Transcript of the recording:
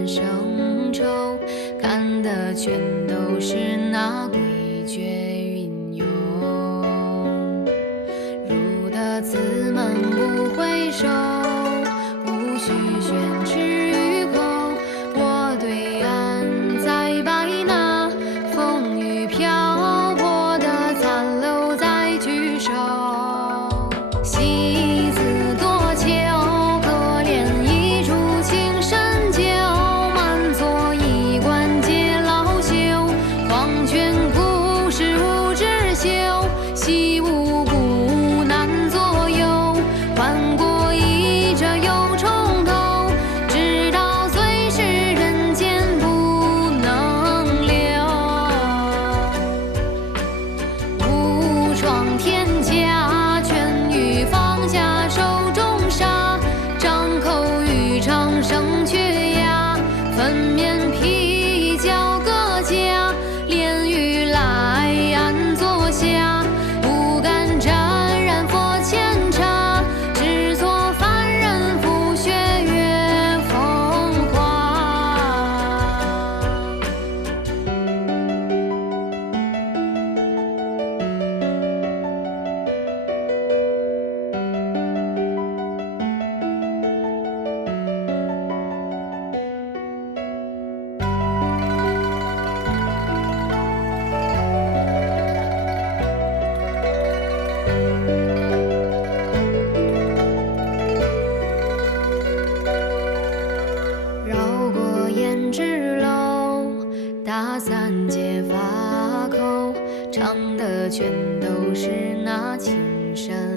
怨生仇，看的全都是那诡谲云涌。入得此门不回首，无需宣之于口。我对岸再摆那风雨漂泊的残楼再聚首。戏子多求，可怜一出情深旧，满座衣冠皆老朽。黄泉故事无知休，戏无故难左右。换过一折又重头，直到最是人间不能留。无闯天下，劝欲放下手中沙，张口欲唱声却哑，粉面皮角各家，炼狱来安坐下，不敢沾染佛前茶，只做凡人浮雪月风华。绕过胭脂楼，打三界法口，唱的全都是那情深